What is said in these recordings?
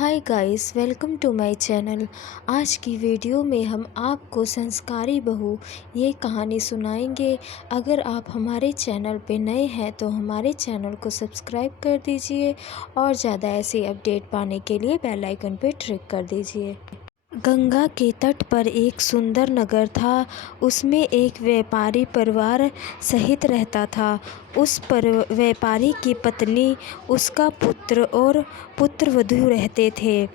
Hi guys, welcome to my channel. आज की video में हम आपको संस्कारी बहू ये कहानी सुनाएंगे। अगर आप हमारे चैनल पे नए हैं तो हमारे चैनल को सब्सक्राइब कर दीजिए और ज़्यादा ऐसी अपडेट पाने के लिए बेल आइकन पे क्लिक कर दीजिए। गंगा के तट पर एक सुंदर नगर था। उसमें एक व्यापारी परिवार सहित रहता था। उस पर व्यापारी की पत्नी, उसका पुत्र और पुत्रवधू रहते थे।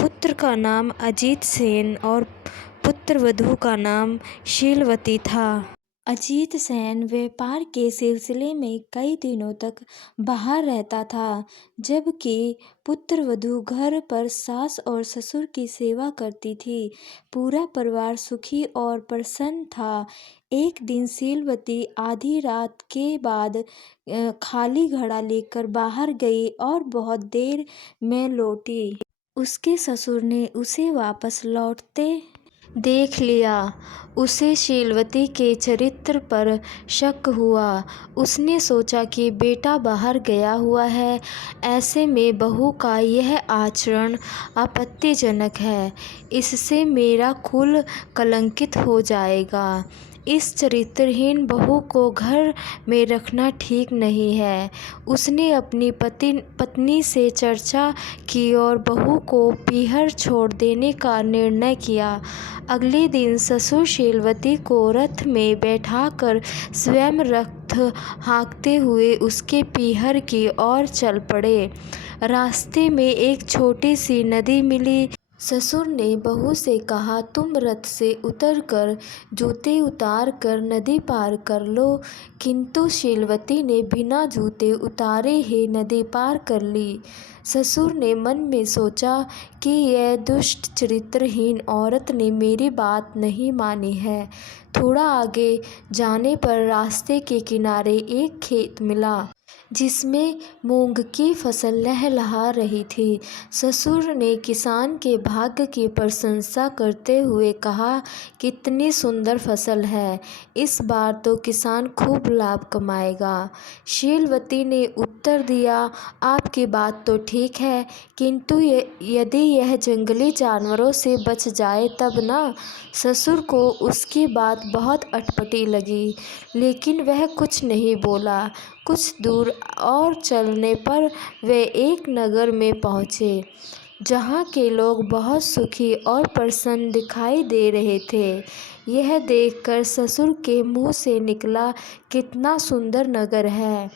पुत्र का नाम अजीत सेन और पुत्रवधू का नाम शीलवती था। अजीत सेन व्यापार के सिलसिले में कई दिनों तक बाहर रहता था, जबकि पुत्रवधू घर पर सास और ससुर की सेवा करती थी। पूरा परिवार सुखी और प्रसन्न था। एक दिन शीलवती आधी रात के बाद खाली घड़ा लेकर बाहर गई और बहुत देर में लौटी। उसके ससुर ने उसे वापस लौटते देख लिया। उसे शीलवती के चरित्र पर शक हुआ। उसने सोचा कि बेटा बाहर गया हुआ है, ऐसे में बहू का यह आचरण आपत्तिजनक है। इससे मेरा कुल कलंकित हो जाएगा। इस चरित्रहीन बहू को घर में रखना ठीक नहीं है। उसने अपनी पत्नी से चर्चा की और बहू को पीहर छोड़ देने का निर्णय किया। अगले दिन ससुर शीलवती को रथ में बैठाकर स्वयं रथ हाँकते हुए उसके पीहर की ओर चल पड़े। रास्ते में एक छोटी सी नदी मिली। ससुर ने बहू से कहा, तुम रथ से उतरकर जूते उतार कर नदी पार कर लो। किंतु शीलवती ने बिना जूते उतारे ही नदी पार कर ली। ससुर ने मन में सोचा कि यह दुष्ट चरित्रहीन औरत ने मेरी बात नहीं मानी है। थोड़ा आगे जाने पर रास्ते के किनारे एक खेत मिला, जिसमें मूंग की फसल लहलहा रही थी। ससुर ने किसान के भाग्य की प्रशंसा करते हुए कहा, कितनी सुंदर फसल है, इस बार तो किसान खूब लाभ कमाएगा। शीलवती ने उत्तर दिया, आपकी बात तो ठीक है, किंतु यदि यह जंगली जानवरों से बच जाए तब ना। ससुर को उसकी बात बहुत अटपटी लगी, लेकिन वह कुछ नहीं बोला। कुछ दूर और चलने पर वे एक नगर में पहुँचे, जहाँ के लोग बहुत सुखी और प्रसन्न दिखाई दे रहे थे। यह देखकर ससुर के मुंह से निकला, कितना सुंदर नगर है।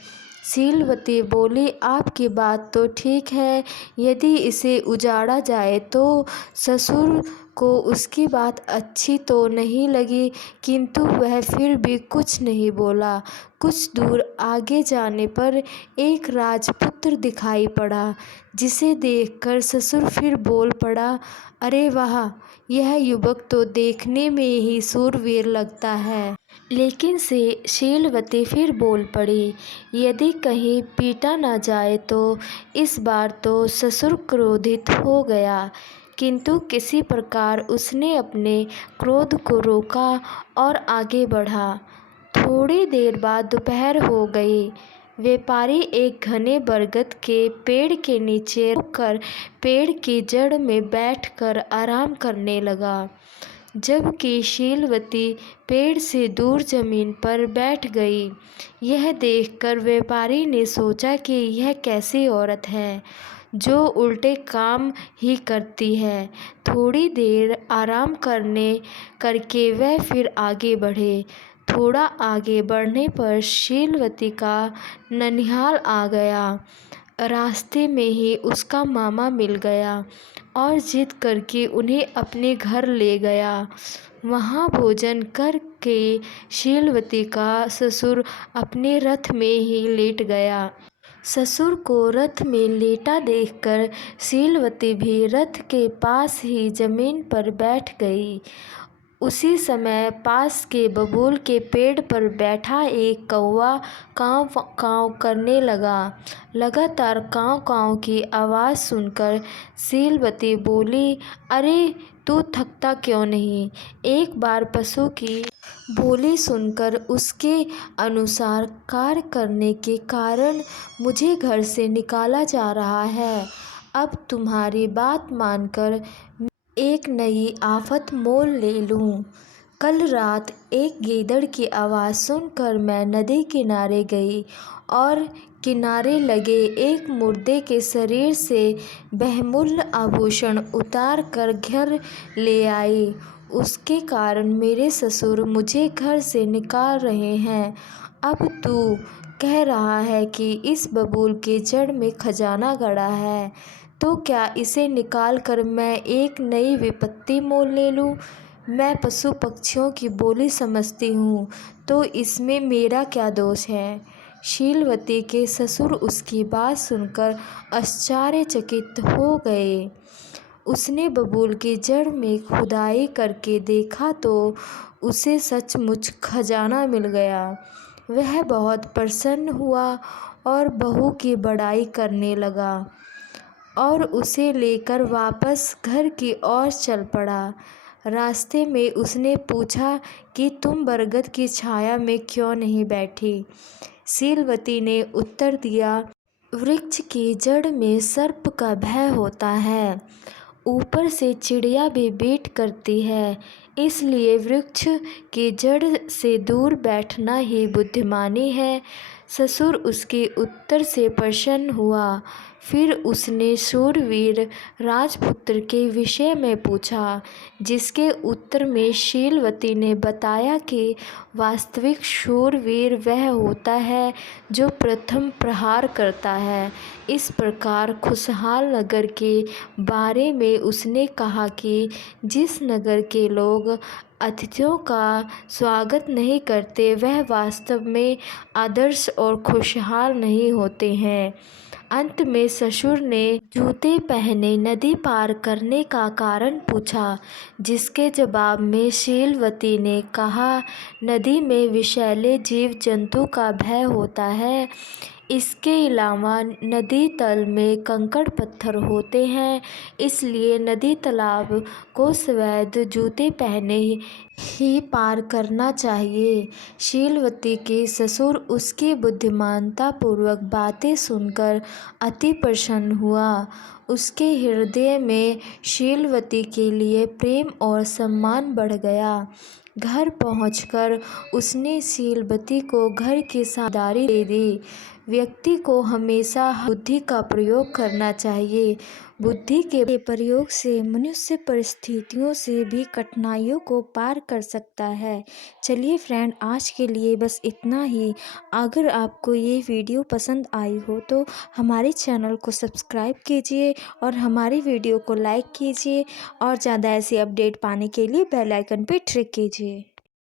शीलवती बोली, आपकी बात तो ठीक है, यदि इसे उजाड़ा जाए तो। ससुर को उसकी बात अच्छी तो नहीं लगी, किंतु वह फिर भी कुछ नहीं बोला। कुछ दूर आगे जाने पर एक राजपुत्र दिखाई पड़ा, जिसे देखकर ससुर फिर बोल पड़ा, अरे वाह, यह युवक तो देखने में ही शूरवीर लगता है। लेकिन से शीलवती फिर बोल पड़ी, यदि कहीं पीटा न जाए तो। इस बार तो ससुर क्रोधित हो गया, किंतु किसी प्रकार उसने अपने क्रोध को रोका और आगे बढ़ा। थोड़ी देर बाद दोपहर हो गई। व्यापारी एक घने बरगद के पेड़ के नीचे रुककर पेड़ की जड़ में बैठकर आराम करने लगा, जबकि शीलवती पेड़ से दूर जमीन पर बैठ गई। यह देखकर व्यापारी ने सोचा कि यह कैसी औरत है, जो उल्टे काम ही करती है। थोड़ी देर आराम करके वह फिर आगे बढ़े। थोड़ा आगे बढ़ने पर शीलवती का ननिहाल आ गया। रास्ते में ही उसका मामा मिल गया और जिद करके उन्हें अपने घर ले गया। वहाँ भोजन करके शीलवती का ससुर अपने रथ में ही लेट गया। ससुर को रथ में लेटा देखकर शीलवती भी रथ के पास ही जमीन पर बैठ गई। उसी समय पास के बबूल के पेड़ पर बैठा एक कौवा काँव काँव करने लगा। लगातार काँव काँव की आवाज़ सुनकर शीलवती बोली, अरे तू थकता क्यों नहीं। एक बार पशु की बोली सुनकर उसके अनुसार कार्य करने के कारण मुझे घर से निकाला जा रहा है। अब तुम्हारी बात मानकर एक नई आफत मोल ले लूं। कल रात एक गीदड़ की आवाज़ सुनकर मैं नदी किनारे गई और किनारे लगे एक मुर्दे के शरीर से बहुमूल्य आभूषण उतार कर घर ले आई। उसके कारण मेरे ससुर मुझे घर से निकाल रहे हैं। अब तू कह रहा है कि इस बबूल के जड़ में खजाना गड़ा है, तो क्या इसे निकाल कर मैं एक नई विपत्ति मोल ले लूं? मैं पशु पक्षियों की बोली समझती हूँ, तो इसमें मेरा क्या दोष है? शीलवती के ससुर उसकी बात सुनकर आश्चर्यचकित हो गए। उसने बबूल की जड़ में खुदाई करके देखा तो उसे सचमुच खजाना मिल गया। वह बहुत प्रसन्न हुआ और बहू की बड़ाई करने लगा और उसे लेकर वापस घर की ओर चल पड़ा। रास्ते में उसने पूछा कि तुम बरगद की छाया में क्यों नहीं बैठी? शीलवती ने उत्तर दिया, वृक्ष की जड़ में सर्प का भय होता है, ऊपर से चिड़िया भी बीट करती है, इसलिए वृक्ष की जड़ से दूर बैठना ही बुद्धिमानी है। ससुर उसके उत्तर से प्रसन्न हुआ। फिर उसने शूरवीर राजपुत्र के विषय में पूछा, जिसके उत्तर में शीलवती ने बताया कि वास्तविक शूरवीर वह होता है जो प्रथम प्रहार करता है। इस प्रकार खुशहाल नगर के बारे में उसने कहा कि जिस नगर के लोग अतिथियों का स्वागत नहीं करते वह वास्तव में आदर्श और खुशहाल नहीं होते हैं। अंत में ससुर ने जूते पहने नदी पार करने का कारण पूछा, जिसके जवाब में शीलवती ने कहा, नदी में विषैले जीव जंतु का भय होता है। इसके अलावा नदी तल में कंकड़ पत्थर होते हैं, इसलिए नदी तालाब को सफ़ेद जूते पहने ही पार करना चाहिए। शीलवती के ससुर उसकी बुद्धिमानतापूर्वक बातें सुनकर अति प्रसन्न हुआ। उसके हृदय में शीलवती के लिए प्रेम और सम्मान बढ़ गया। घर पहुंचकर उसने शीलवती को घर की साझेदारी दे दी। व्यक्ति को हमेशा बुद्धि का प्रयोग करना चाहिए। बुद्धि के प्रयोग से मनुष्य परिस्थितियों से भी कठिनाइयों को पार कर सकता है। चलिए फ्रेंड, आज के लिए बस इतना ही। अगर आपको ये वीडियो पसंद आई हो तो हमारे चैनल को सब्सक्राइब कीजिए और हमारी वीडियो को लाइक कीजिए और ज़्यादा ऐसी अपडेट पाने के लिए बेल आइकन पर क्लिक कीजिए।